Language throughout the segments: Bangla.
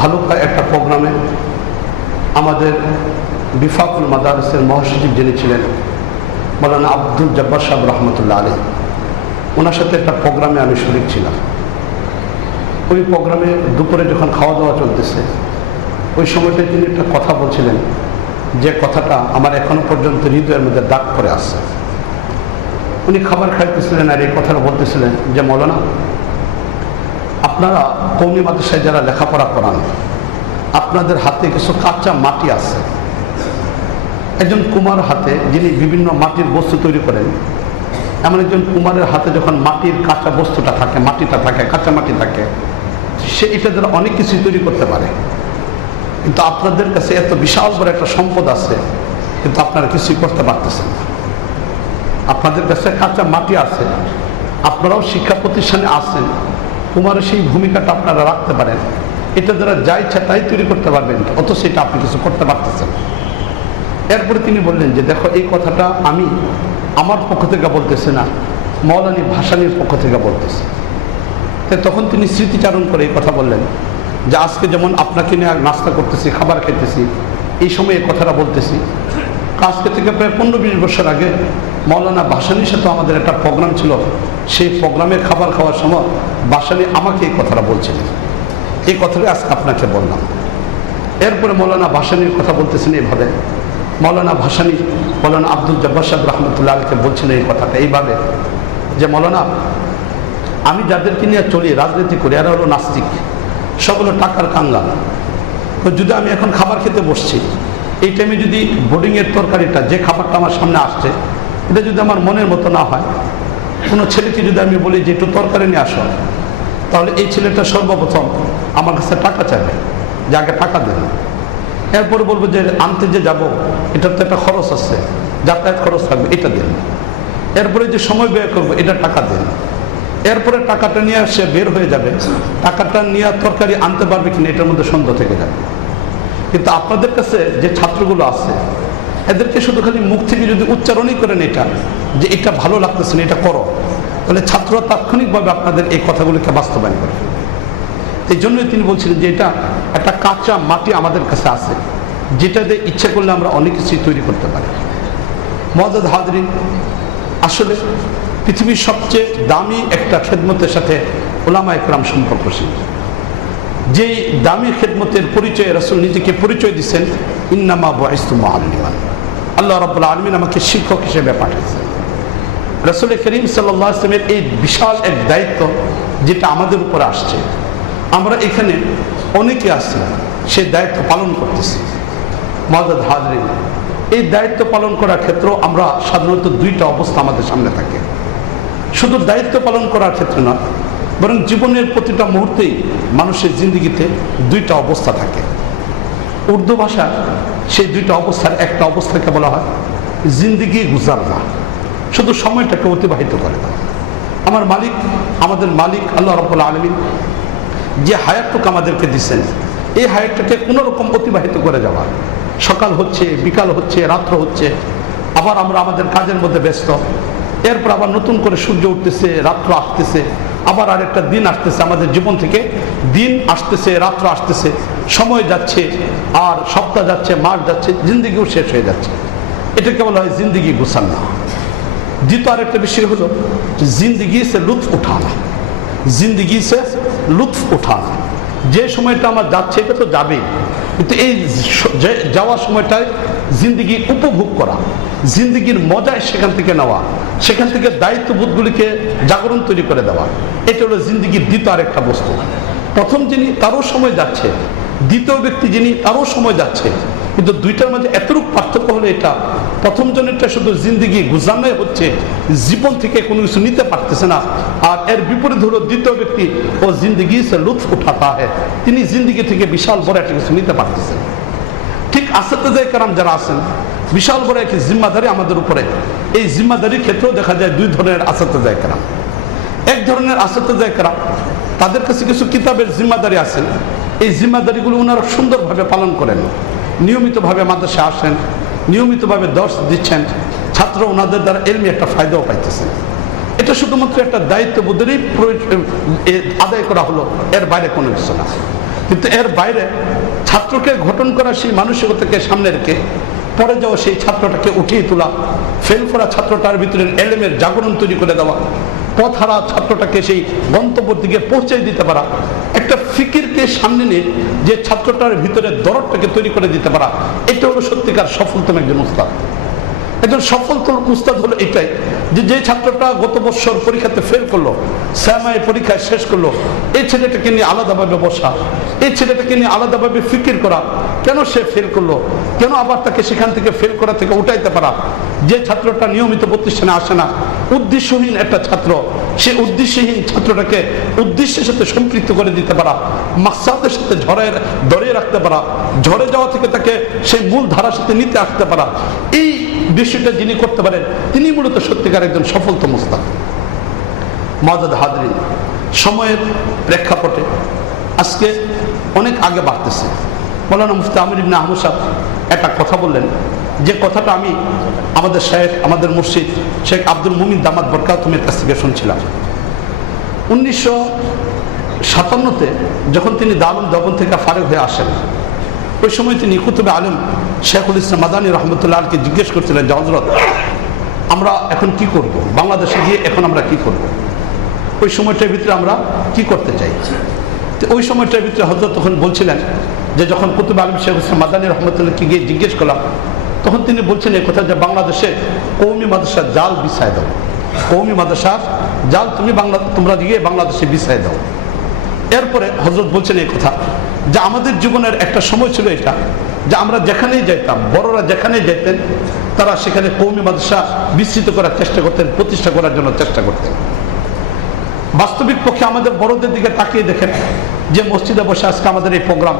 ভালুকায় একটা প্রোগ্রামে আমাদের বিফাকুল মাদারিসের মহাসচিব যিনি ছিলেন মৌলানা আব্দুল জব্বার সাহেব রহমতুল্লাহ আলী, ওনার সাথে একটা প্রোগ্রামে আমি শরীক ছিলাম। ওই প্রোগ্রামে দুপুরে যখন খাওয়া দাওয়া চলতেছে, ওই সময়টায় তিনি একটা কথা বলছিলেন, যে কথাটা আমার এখনো পর্যন্ত হৃদয়ের মধ্যে দাগ করে আসছে। উনি খাবার খাইতেছিলেন আর এই কথাটা বলতেছিলেন যে মৌলানা, আপনারা কওমি মাদ্রাসায় যারা লেখাপড়া করান, আপনাদের হাতে কিছু কাঁচা মাটি আছে। একজন কুমার হাতে, যিনি বিভিন্ন মাটির বস্তু তৈরি করেন, এমন একজন কুমারের হাতে যখন মাটির কাঁচা বস্তুটা থাকে, মাটিটা থাকে, কাঁচা মাটি থাকে, সে এটা দ্বারা অনেক কিছু তৈরি করতে পারে। কিন্তু আপনাদের কাছে এত বিশাল বড় একটা সম্পদ আছে, কিন্তু আপনারা কিছুই করতে পারতেছেন না। আপনাদের কাছে কাঁচা মাটি আছে, আপনারাও শিক্ষা প্রতিষ্ঠানে আছেন, কুমারের সেই ভূমিকাটা আপনারা রাখতে পারেন, এটা দ্বারা যা ইচ্ছা তাই তৈরি করতে পারবেন, অথচ সেটা আপনি কিছু করতে পারতেছেন। এরপরে তিনি বললেন যে দেখো, এই কথাটা আমি আমার পক্ষ থেকে বলতেছি না, মৌলানা ভাসানীর পক্ষ থেকে বলতেছি। তখন তিনি স্মৃতিচারণ করে এই কথা বললেন যে আজকে যেমন আপনাকে নিয়ে নাস্তা করতেছি, খাবার খেতেছি, এই সময় এই কথাটা বলতেছি, আজকে থেকে প্রায় 15-20 বছর আগে মৌলানা ভাসানীর সাথে আমাদের একটা প্রোগ্রাম ছিল। সেই প্রোগ্রামে খাবার খাওয়ার সময় ভাসানী আমাকে এই কথাটা বলছিলেন। এই কথাটা আজকে আপনাকে বললাম। এরপরে মৌলানা ভাসানীর কথা বলতেছেন এইভাবে, মৌলানা ভাসানী মৌলানা আব্দুল জব্বার সাহেব রহমতুল্লাহ আলীকে বলছিলেন এই কথাটা এইভাবে যে মৌলানা, আমি যাদেরকে নিয়ে চলি, রাজনীতি করি, এরা হলো নাস্তিক, সব হলো টাকার কাঙ্গাল। তো যদি আমি এখন খাবার খেতে বসছি, এই টাইমে যদি বোর্ডিংয়ের তরকারিটা, যে খাবারটা আমার সামনে আসছে, এটা যদি আমার মনের মতো না হয়, কোনো ছেলেকে যদি আমি বলি যে একটু তরকারি নিয়ে আসো, তাহলে এই ছেলেটা সর্বপ্রথম আমার কাছে টাকা চাইবে, যে আগে টাকা দেবে। এরপরে বলবো যে আনতে যে যাব, এটার তো একটা খরচ আছে, যাতায়াত খরচ থাকবে, এটা দেন। এরপরে যে সময় ব্যয় করবো, এটা টাকা দেন। এরপরে টাকাটা নিয়ে সে বের হয়ে যাবে, টাকাটা নিয়ে তরকারি আনতে পারবে কিনা এটার মধ্যে সন্দেহ থেকে যাবে। কিন্তু আপনাদের কাছে যে ছাত্রগুলো আছে, এদেরকে শুধু খালি মুখ থেকে যদি উচ্চারণই করেন এটা, যে এটা ভালো লাগতেছে না, এটা করো, তাহলে ছাত্ররা তাৎক্ষণিকভাবে আপনাদের এই কথাগুলিকে বাস্তবায়ন করে। এই জন্যই তিনি বলছিলেন যে এটা একটা কাঁচা মাটি আমাদের কাছে আছে, যেটা দিয়ে ইচ্ছা করলে আমরা অনেক কিছুই তৈরি করতে পারি। মুআজ্জাজ হাজরিন, আসলে পৃথিবীর সবচেয়ে দামি একটা খেদমতের সাথে উলামা ইকরাম সম্পর্কশীল। যেই দামি খেদমতের পরিচয়ে রাসূল নিজেকে পরিচয় দিচ্ছেন, ইন্নামা বুইসতু মুআল্লিমান, আল্লাহ রাব্বুল আলামিন আমাকে শিক্ষক হিসেবে পাঠিয়েছেন। রাসূল করিম সাল্লাল্লাহু আলাইহি ওয়াসাল্লামের এই বিশাল এক দায়িত্ব যেটা আমাদের উপর আসছে, আমরা এখানে অনেকে আছি, সেই দায়িত্ব পালন করতেছি। মুআজ্জাজ হাজরিন, এই দায়িত্ব পালন করার ক্ষেত্রেও আমরা সাধারণত দুইটা অবস্থা আমাদের সামনে থাকে। শুধু দায়িত্ব পালন করার ক্ষেত্রে নয়, বরং জীবনের প্রতিটা মুহূর্তেই মানুষের জিন্দগিতে দুইটা অবস্থা থাকে। উর্দু ভাষা সেই দুইটা অবস্থার একটা অবস্থাকে বলা হয় জিন্দগি গুজারনা, শুধু সময়টাকে অতিবাহিত করে দেওয়া। আমার মালিক, আমাদের মালিক আল্লাহ রাব্বুল আলামিন যে হায়াতটুকু আমাদেরকে দিচ্ছেন, এই হায়াতটাকে কোনোরকম অতিবাহিত করে যাওয়া। সকাল হচ্ছে, বিকাল হচ্ছে, রাত্র হচ্ছে, আবার আমরা আমাদের কাজের মধ্যে ব্যস্ত, এরপর আবার নতুন করে সূর্য উঠতেছে, রাত্র আসতেছে, আবার আরেকটা দিন আসতেছে, আমাদের জীবন থেকে দিন আসতেছে, রাত্র আসতেছে, সময় যাচ্ছে, আর সপ্তাহ যাচ্ছে, মাস যাচ্ছে, জিন্দগিও শেষ হয়ে যাচ্ছে। এটাকে বলা হয় জিন্দগি গুছানা। দ্বিতীয় আরেকটা বিষয় হলো জিন্দগি সে লুৎফ উঠানা, জিন্দগি সে লুৎফ উঠানা। যে সময়টা আমার যাচ্ছে এটা তো যাবেই, কিন্তু এই যাওয়ার সময়টায় জিন্দগি উপভোগ করা, জিন্দগির মজায় সেখান থেকে নেওয়া, সেখান থেকে দায়িত্ববোধগুলিকে জাগরণ তৈরি করে দেওয়া, এটা হলো জিন্দগির দ্বিতীয় আরেকটা বস্তু। প্রথম যিনি তারও সময় যাচ্ছে, দ্বিতীয় ব্যক্তি যিনি তারও সময় যাচ্ছে, কিন্তু দুইটার মাঝে এতটুকু পার্থক্য হলো এটা, প্রথম জনেরটা শুধু জিন্দগি গুজারনায় হচ্ছে, জীবন থেকে কোনো কিছু নিতে পারতেছে না, আর এর বিপরীত হলো দ্বিতীয় ব্যক্তি, ও জিন্দগি সে লুৎফ উঠাতা হয়, তিনি জিন্দগি থেকে বিশাল বড় একটা কিছু নিতে পারতেছেন। ঠিক আসেতেজায়ে কেরাম যারা আছেন, বিশাল বড় একটি জিম্মাদারি আমাদের উপরে। এই জিম্মাদারির ক্ষেত্রেও দেখা যায় দুই ধরনের আসেতেজায়ে কেরাম। এক ধরনের আসেতেজায়ে কেরাম, তাদের কাছে কিছু কিতাবের জিম্মাদারি আছেন, এই জিম্মাদারিগুলো ওনারা সুন্দরভাবে পালন করেন, নিয়মিতভাবে মাদ্রাসায় আসেন, নিয়মিতভাবে দর্শ দিচ্ছেন, ছাত্র ওনাদের দ্বারা এলমি একটা ফায়দাও পাইতেছেন। এটা শুধুমাত্র একটা দায়িত্ববোধেরই আদায় করা হলো, এর বাইরে কোনো কিছু না। কিন্তু এর বাইরে ছাত্রকে গঠন করা সেই মানসিকতাকে সামনে রেখে পরে যাওয়া সেই ছাত্রটাকে উঠিয়ে তোলা, ফেল করা ছাত্রটার ভিতরে এলেমের জাগরণ তৈরি করে দেওয়া, পথহারা ছাত্রটাকে সেই গন্তব্যের দিকে পৌঁছে দিতে পারা, একটা ফিকিরকে সামনে নিয়ে যে ছাত্রটার ভিতরে দরদটাকে তৈরি করে দিতে পারা, এটা হলো সত্যিকার সফলতম একজন উস্তাদ। একজন সফলতম উস্তাদ হলো এটাই যে ছাত্রটা গত বছর পরীক্ষাতে ফেল করলো, সেমাই পরীক্ষায় শেষ করলো, এই ছেলেটাকে নিয়ে আলাদাভাবে বসা, এই ছেলেটাকে নিয়ে আলাদাভাবে ফিকির করা, কেন সে ফেল করলো, কেন আবার তাকে সেখান থেকে ফেল করা থেকে উঠাইতে পারা। যে ছাত্রটা নিয়মিত প্রতিষ্ঠানে আসে না, উদ্দেশ্যহীন একটা ছাত্র, সে উদ্দেশ্যহীন ছাত্রটাকে উদ্দেশ্যের সাথে সম্পৃক্ত করে দিতে পারা, মাকসাদের সাথে ধরে রাখতে পারা, ঝরে যাওয়া থেকে তাকে সেই মূল ধারার সাথে নিতে আসতে পারা, এই বিষয়টা যিনি করতে পারেন তিনি মূলত সত্যিকার একজন সফলতম উস্তাদ। মুআজ্জাজ হাজরিন, সময়ের প্রেক্ষাপটে আজকে অনেক আগে বাড়তেছে। মাওলানা মুফতি আমির ইবনে আহমদ সাহেব একটা কথা বললেন, যে কথাটা আমি আমাদের শেখ, আমাদের মুর্শিদ শেখ আব্দুল মুমিন দামাত বরকাতুমের কাছ থেকে শুনছিলাম। 1957-তে যখন তিনি দারুল দেওবন্দ থেকে ফারেগ হয়ে আসেন, ওই সময় তিনি কুতুবে আলম শেখুল ইসলাম মাদানী রহমতুল্লাহকে জিজ্ঞেস করছিলেন যে হযরত, আমরা এখন কি করব, বাংলাদেশে গিয়ে এখন আমরা কি করব, ওই সময়টার ভিতরে আমরা কি করতে চাই। তো ওই সময়টার ভিতরে হযরত তখন বলছিলেন যে যখন কুতুবে আলম শেখুল ইসলাম মাদানী রহমতুল্লাহকে গিয়ে জিজ্ঞেস করলাম, তখন তিনি বলছেন এই কথা যে বাংলাদেশে কওমি মাদ্রাসার জাল বিছায় দাও, কওমি মাদ্রাসার জাল তোমরা গিয়ে বাংলাদেশে বিছায় দাও। এরপরে হযরত বলছেন এই কথা যে আমাদের জীবনের একটা সময় ছিল এটা, যে আমরা যেখানেই যাইতাম, বড়রা যেখানেই যেতেন তারা সেখানে কওমি মাদ্রাসা বিস্তৃত করার চেষ্টা করতেন, প্রতিষ্ঠা করার জন্য চেষ্টা করতেন। বাস্তবিক পক্ষে আমাদের বড়দের দিকে তাকিয়ে দেখেন যে মসজিদে বসে আজকে আমাদের এই প্রোগ্রাম,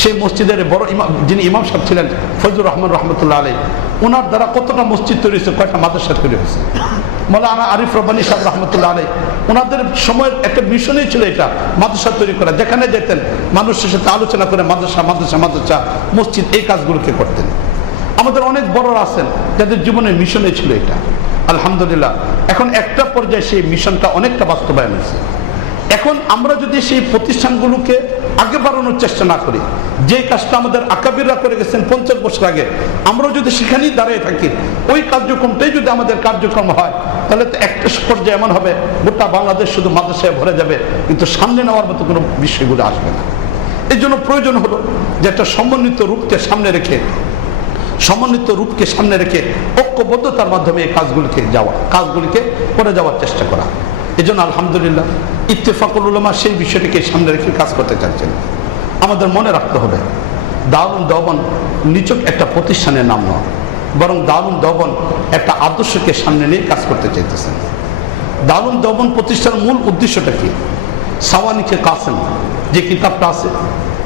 সেই মসজিদের বড় যিনি ইমাম সাহেব ছিলেন ফজলুর রহমান রহমতুল্লাহ আলাইহি, ওনার দ্বারা কতটা মসজিদ তৈরি হয়েছে, কয়টা মাদ্রাসা তৈরি হয়েছে। মাওলানা আরিফ রব্বানী সাহেব রহমতুল্লাহ আলাইহি, ওনাদের সময়ের একটা মিশনই ছিল এটা, মাদ্রাসা তৈরি করা। যেখানে যেতেন মানুষের সাথে আলোচনা করে মাদ্রাসা মাদ্রাসা মাদ্রাসা মসজিদ এই কাজগুলোকে করতেন। আমাদের অনেক বড়রা আছেন যাদের জীবনের মিশনে ছিল এটা। আলহামদুলিল্লাহ এখন একটা পর্যায়ে সেই মিশনটা অনেকটা বাস্তবায়ন হয়েছে। এখন আমরা যদি সেই প্রতিষ্ঠানগুলোকে আগে বাড়ানোর চেষ্টা না করি, যে কাজটা আমাদের আকাবিররা করে গেছেন 50 বছর আগে, আমরা যদি সেখানেই দাঁড়িয়ে থাকি, ওই কার্যক্রমটাই যদি আমাদের কার্যক্রম হয়, তাহলে তো একটা পর্যায়ে এমন হবে গোটা বাংলাদেশ শুধু মাদ্রাসায় ভরে যাবে, কিন্তু সামনে নেওয়ার মতো কোনো বিষয়গুলো আসবে না। এই জন্য প্রয়োজন হলো যে একটা সমন্বিত রূপকে সামনে রেখে ঐক্যবদ্ধতার মাধ্যমে এই কাজগুলিকে করে যাওয়ার চেষ্টা করা। এই জন্য আলহামদুলিল্লাহ ইত্তেফাকুল উলামা সেই বিষয়টিকে সামনে রেখে কাজ করতে চাচ্ছেন। আমাদের মনে রাখতে হবে দারুল দেওবন্দ নিছক একটা প্রতিষ্ঠানের নাম নয়, বরং দারুল দেওবন্দ একটা আদর্শকে সামনে নিয়ে কাজ করতে চাইতেছেন। দারুল দেওবন্দ প্রতিষ্ঠার মূল উদ্দেশ্যটা কি? সাওয়ানিকে কাসেম যে কিতাবটা আছে,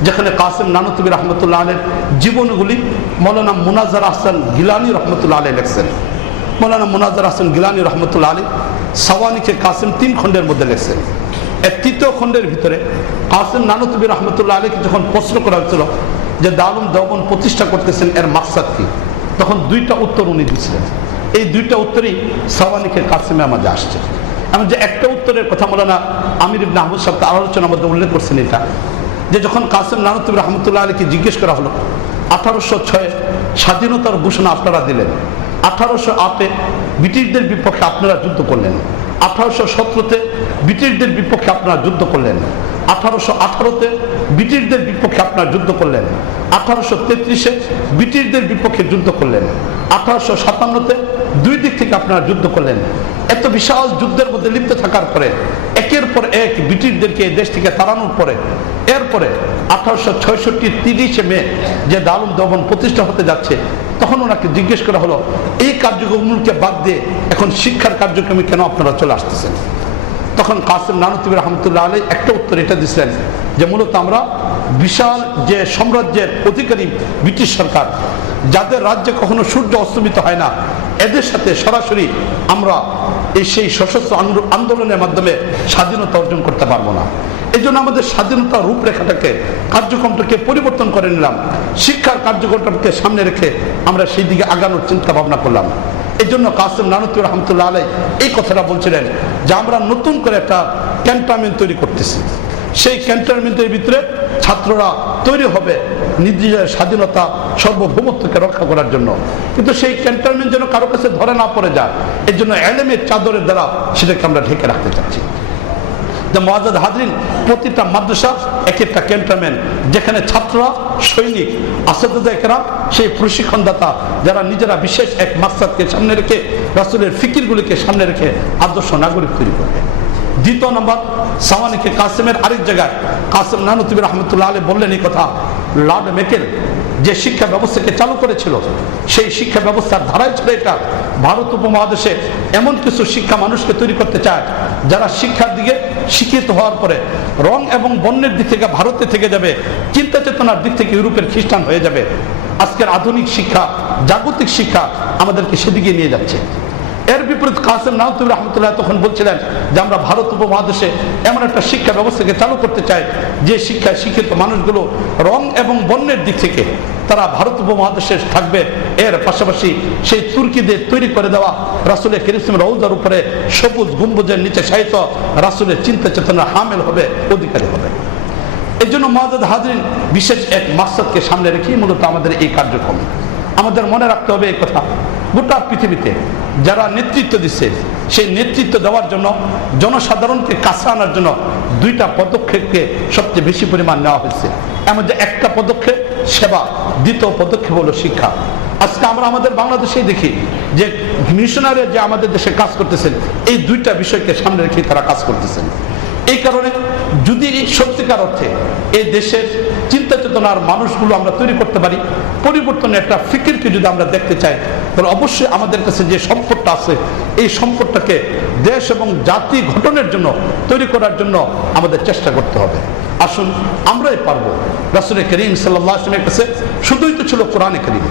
যেখানে কাসেম নানুতুবি রহমতুল্লাহ আলাইহির জীবনগুলি মৌলানা মুনাজ্জার আহসান গিলানী রহমতুল্লাহ আলাইহি লিখছেন। মৌলানা মুনাজ্জার আহসান গিলানী রহমতুল্লাহ আলাইহি সাওয়ানিকে কাসেম 3 খণ্ডের মধ্যে লিখছেন। এর 3য় খণ্ডের ভিতরে কাসেম নানুতুবি রহমতুল্লাহ আলাইহিকে যখন প্রশ্ন করা হয়েছিল যে দারুল দেওবন্দ প্রতিষ্ঠা করতেছেন এর মাকসাদ কি, তখন 2টা উত্তর উনি দিয়েছিলেন। এই 2টা উত্তরই সাওয়ানিকে কাসেমে আমাদের আসছে। আমি যে একটা উত্তরের কথা মৌলানা আমির ইবনে আহমদ সাহেব আলোচনার মধ্যে উল্লেখ করছেন, এটা যে যখন কাসেম নানুতুবি রহমতুল্লাহ আলাইহিকে জিজ্ঞেস করা হলো 1806 স্বাধীনতার ঘোষণা আপনারা দিলেন, 1808-এ ব্রিটিশদের বিপক্ষে আপনারা যুদ্ধ করলেন, 1817-তে ব্রিটিশদের বিপক্ষে আপনারা যুদ্ধ করলেন, 1818-তে ব্রিটিশদের বিপক্ষে আপনারা যুদ্ধ করলেন, 1833-এ ব্রিটিশদের বিপক্ষে যুদ্ধ করলেন, 1857-তে 2 দিক থেকে আপনারা যুদ্ধ করলেন। এত বিশাল যুদ্ধের মধ্যে লিপ্ত থাকার পরে একের পর এক ব্রিটিশদেরকে দেশ থেকে তাড়ানোর পরে এরপরে 1866 30 মে যে দারুল দেওবন্দ প্রতিষ্ঠা হতে যাচ্ছে, তখন ওনাকে জিজ্ঞেস করা হলো এই কার্যক্রমকে বাদ দিয়ে এখন শিক্ষার কার্যক্রমে কেন আপনারা চলে আসতেছেন? তখন কাসেম নানুতুবি রহমতুল্লাহ আলাইহি একটা উত্তর এটা দিচ্ছেন যে মূলত আমরা বিশাল যে সাম্রাজ্যের অধিকারী ব্রিটিশ সরকার, যাদের রাজ্যে কখনো সূর্য অস্তমিত হয় না, এদের সাথে সরাসরি আমরা সেই সশস্ত্র আন্দোলনের মাধ্যমে স্বাধীনতা অর্জন করতে পারবো না। এই জন্য আমাদের স্বাধীনতার রূপরেখাটাকে, কার্যক্রমটাকে পরিবর্তন করে নিলাম, শিক্ষার কার্যক্রমটাকে সামনে রেখে আমরা সেই দিকে আগানোর চিন্তা ভাবনা করলাম। এই জন্য কাসেম নানুতুবি রহমতুল্লাহ আলাইহি এই কথাটা বলছিলেন যে আমরা নতুন করে একটা ক্যান্টনমেন্ট তৈরি করতেছি, সেই ক্যান্টনমেন্টের ভিতরে ছাত্ররা তৈরি হবে নিজের স্বাধীনতা সার্বভৌমত্বকে রক্ষা করার জন্য। কিন্তু সেই ক্যান্টনমেন্ট যেন কারো কাছে ধরে না পড়ে যায়, এর জন্য এলেমের চাদরের দ্বারা সেটাকে আমরা ঢেকে রাখতে চাচ্ছি। মুআজ্জাজ হাজরিন, প্রতিটা মাদ্রাসা এক একটা ক্যান্টনমেন্ট, যেখানে ছাত্ররা, সৈনিক, আসাদুজ্জাহ কেরাম, সেই প্রশিক্ষণদাতা যারা নিজেরা বিশেষ এক মাকসাদকে সামনে রেখে, রাসূলের ফিকিরগুলিকে সামনে রেখে আদর্শ নাগরিক তৈরি করবে। দ্বিতীয় নম্বর, সাওয়ানিকে কাসেমের আরেক জায়গায় কাসেম নানুতুবি রহমতুল্লাহ আলাইহি বললেন এই কথা, লর্ড মেকেল যে শিক্ষা ব্যবস্থাকে চালু করেছিল, সেই শিক্ষা ব্যবস্থার ধারাই ছিল এটা। ভারত উপমহাদেশে এমন কিছু শিক্ষা মানুষকে তৈরি করতে চায় যারা শিক্ষার দিকে শিক্ষিত হওয়ার পরে রং এবং বর্ণের দিক থেকে ভারতে থেকে যাবে, চিন্তা চেতনার দিক থেকে ইউরোপের খ্রিস্টান হয়ে যাবে। আজকের আধুনিক শিক্ষা, জাগতিক শিক্ষা আমাদেরকে সেদিকে নিয়ে যাচ্ছে। এর বিপরীত কাসেম নানুতুবি রহমতুল্লাহ তখন বলছিলেন যে আমরা ভারত উপমহাদেশে এমন একটা শিক্ষা ব্যবস্থাকে চালু করতে চাই যে শিক্ষায় শিক্ষিত মানুষগুলো রং এবং বর্ণের দিক থেকে তারা ভারত উপমহাদেশে থাকবে। এর পাশাপাশি সেই তুর্কিদের তৈরি করে দেওয়া রাসূলের কারীম রওজার উপরে সবুজ গম্বুজের নিচে শায়িত রাসূলের চিন্তা চেতনার হামেল হবে, অধিকারী হবে। এই জন্য মুআজ্জাজ হাজরিন, বিশেষ এক মাকসাদকে সামনে রেখেই মূলত আমাদের এই কার্যক্রম। আমাদের মনে রাখতে হবে এই কথা, গোটা পৃথিবীতে যারা নেতৃত্ব দিচ্ছে, সেই নেতৃত্ব দেওয়ার জন্য, জনসাধারণকে কাছে আনার জন্য দুইটা পদক্ষেপকে সবচেয়ে বেশি পরিমাণ নেওয়া হয়েছে। এমন যে একটা পদক্ষেপ সেবা, দ্বিতীয় পদক্ষেপ হলো শিক্ষা। আজকে আমরা আমাদের বাংলাদেশেই দেখি যে মিশনারি যে আমাদের দেশে কাজ করতেছেন, এই দুইটা বিষয়কে সামনে রেখে তারা কাজ করতেছেন। এই কারণে যদি সত্যিকার অর্থে এই দেশের চিন্তা চেতনার মানুষগুলো আমরা তৈরি করতে পারি, পরিবর্তনের একটা ফিকিরকে যদি আমরা দেখতে চাই, তাহলে অবশ্যই আমাদের কাছে যে সম্পদটা আছে, এই সম্পদটাকে দেশ এবং জাতি গঠনের জন্য, তৈরি করার জন্য আমাদের চেষ্টা করতে হবে। আসুন, আমরাই পারবো। রাসূলের কারীম সাল্লাল্লাহু আলাইহি ওয়াসাল্লামের কাছে শুধুই তো ছিল কোরআনে কারীম,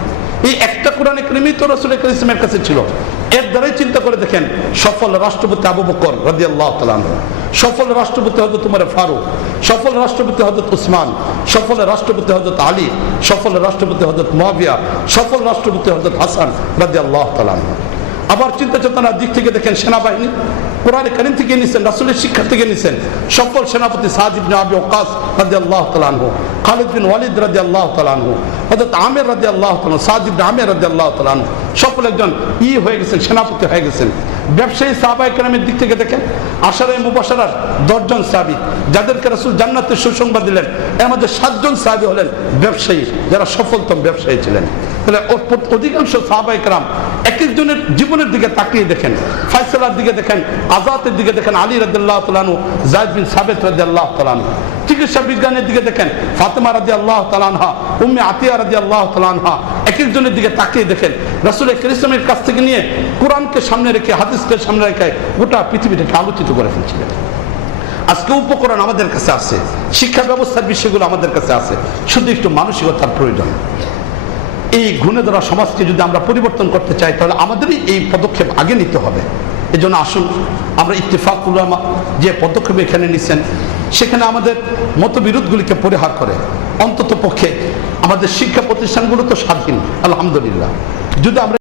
এই একটা কোরআনে কারীমই তো রাসূলের কারীমের কাছে ছিল। এর দ্বারাই চিন্তা করে দেখেন, সফল রাষ্ট্রপতি আবু বকর রাদিয়াল্লাহু তাআলা আনহু, সফল রাষ্ট্রপতি হযরত উমর ফারুক, সফল রাষ্ট্রপতি হযরত উসমান, সফল রাষ্ট্রপতি হযরত আলী, সফল রাষ্ট্রপতি হযরত মুআবিয়া, সফল রাষ্ট্রপতি হযরত হাসান রাদিয়াল্লাহু তাআলা আনহু। আবার চিন্তা চেতনার দিক থেকে দেখেন, সেনাবাহিনী কোরআনে কারীম থেকে নিছেন, রাসূলের শিক্ষা থেকে নিছেন। সফল সেনাপতি সাদ ইবনে আবি ওয়াক্কাস রাদিয়াল্লাহু তাআলা আনহু, খালিদ বিন ওয়ালিদ রাদিয়াল্লাহু তাআলা আনহু, হযরত আমির রাদিয়াল্লাহু তাআলা, সাদ ইবনে আমির রাদিয়াল্লাহু তাআলা আনহু সফল একজন হয়ে গেছেন, সেনাপতি হয়ে গেছেন। ব্যবসায়ী সাহাবায়ে কেরামের দিক থেকে দেখেন, আশারে মুবাশশারার 10 জন সাহাবী যাদেরকে রাসূল জান্নাতের সুসংবাদ দিলেন, এর মধ্যে 7 জন সাহাবী হলেন ব্যবসায়ী, যারা সফলতম ব্যবসায়ী ছিলেন। তাহলে অধিকাংশ সাহাবায়ে কেরাম এক একজনের জীবনের দিকে তাকিয়ে দেখেন, ফয়সালার দিকে দেখেন, আযাতের দিকে দেখেন, আলী রাদিয়াল্লাহু তাআলা আনহু, যায়েদ বিন সাবিত রাদিয়াল্লাহু তাআলা আনহু। চিকিৎসা বিজ্ঞানের দিকে দেখেন, ফাতেমা রাদিয়াল্লাহু তাআলা আনহা, উম্মে আতিয়া রাদিয়াল্লাহু তাআলা আনহা। এক একজনের দিকে তাকিয়ে দেখেন, রাসূলের কারীমের কাছ থেকে নিয়ে কোরআনকে সামনে রেখে, হাদিসকে সামনে রেখে গোটা পৃথিবীটাকে আলোচিত করে ফেলছিলেন। আজকে উপকরণ আমাদের কাছে আছে, শিক্ষা ব্যবস্থার বিষয়গুলো আমাদের কাছে আছে, শুধু একটু মানসিকতার প্রয়োজন। এই গুণে ধরা সমাজকে যদি আমরা পরিবর্তন করতে চাই, তাহলে আমাদেরই এই পদক্ষেপ আগে নিতে হবে। এই জন্য আসুন, আমরা ইত্তেফাক উলামা যে পদক্ষেপ এখানে নিচ্ছেন, সেখানে আমাদের মতবিরোধগুলিকে পরিহার করে অন্তত পক্ষে আমাদের শিক্ষা প্রতিষ্ঠানগুলো তো স্বাধীন, আলহামদুলিল্লাহ। যদি আমরা